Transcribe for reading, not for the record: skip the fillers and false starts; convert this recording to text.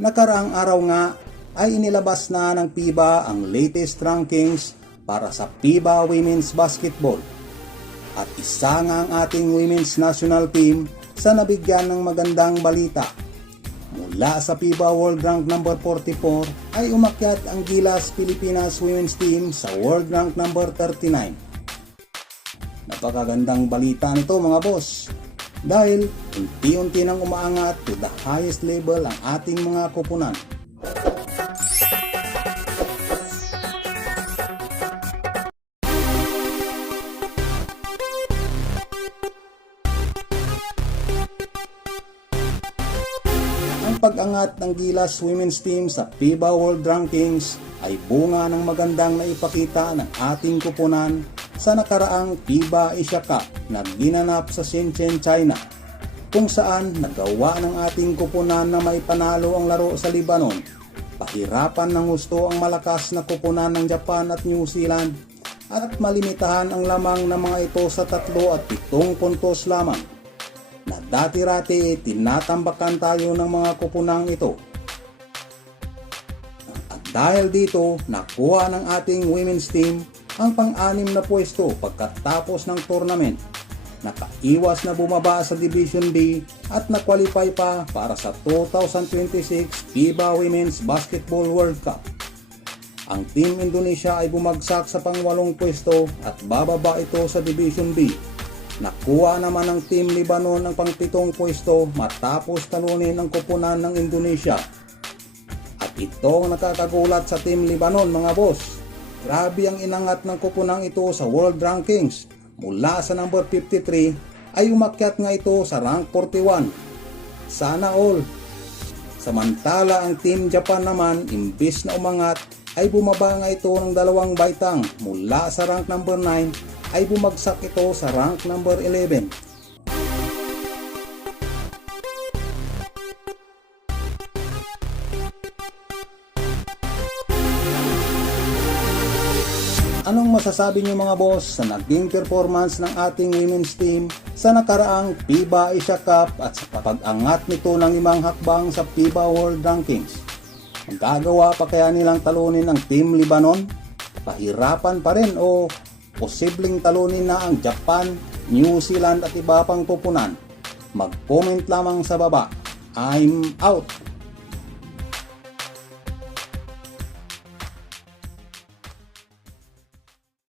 Nakaraang araw nga ay inilabas na ng FIBA ang latest rankings para sa FIBA Women's Basketball. At isa nga ang ating women's national team sa nabigyan ng magandang balita. Mula sa FIBA World Rank number 44 ay umakyat ang Gilas Pilipinas Women's Team sa World Rank number 39. Napakagandang balita nito mga boss, dahil unti-unti nang umaangat to the highest level ang ating mga koponan. Ang pag-angat ng Gilas Women's Team sa FIBA World Rankings ay bunga ng magandang naipakita ng ating koponan sa nakaraang FIBA Asia Cup na ginanap sa Shenzhen, China, kung saan nagawa ng ating koponan na may panalo ang laro sa Lebanon. Pahirapan ng husto ang malakas na koponan ng Japan at New Zealand at malimitahan ang lamang ng mga ito sa 3 at 7 puntos lamang, na dati-rati tinatambakan tayo ng mga koponang ito. At dahil dito, nakuha ng ating women's team ang pang-6 na pwesto pagkatapos ng tournament. Nakaiwas na bumaba sa Division B at nakwalify pa para sa 2026 FIBA Women's Basketball World Cup. Ang Team Indonesia ay bumagsak sa pang-8 pwesto at bababa ito sa Division B. Nakuha naman ng Team Lebanon ang pang-7 pwesto matapos talunin ang koponan ng Indonesia. At ito ang nakakagulat sa Team Lebanon mga boss. Grabe ang inangat ng koponang ito sa World Rankings. Mula sa number 53 ay umakyat nga ito sa rank 41. Sana all. Samantala ang Team Japan naman, imbis na umangat, ay bumaba nga ito ng 2 baitang. Mula sa rank number 9 ay bumagsak ito sa rank number 11. Anong masasabi niyo mga boss sa naging performance ng ating women's team sa nakaraang FIBA Asia Cup at sa pag-angat nito ng 5 hakbang sa FIBA World Rankings? Magagawa pa kaya nilang talunin ang Team Lebanon? Pahirapan pa rin o posibleng talunin na ang Japan, New Zealand at iba pang koponan? Mag-comment lamang sa baba. I'm out!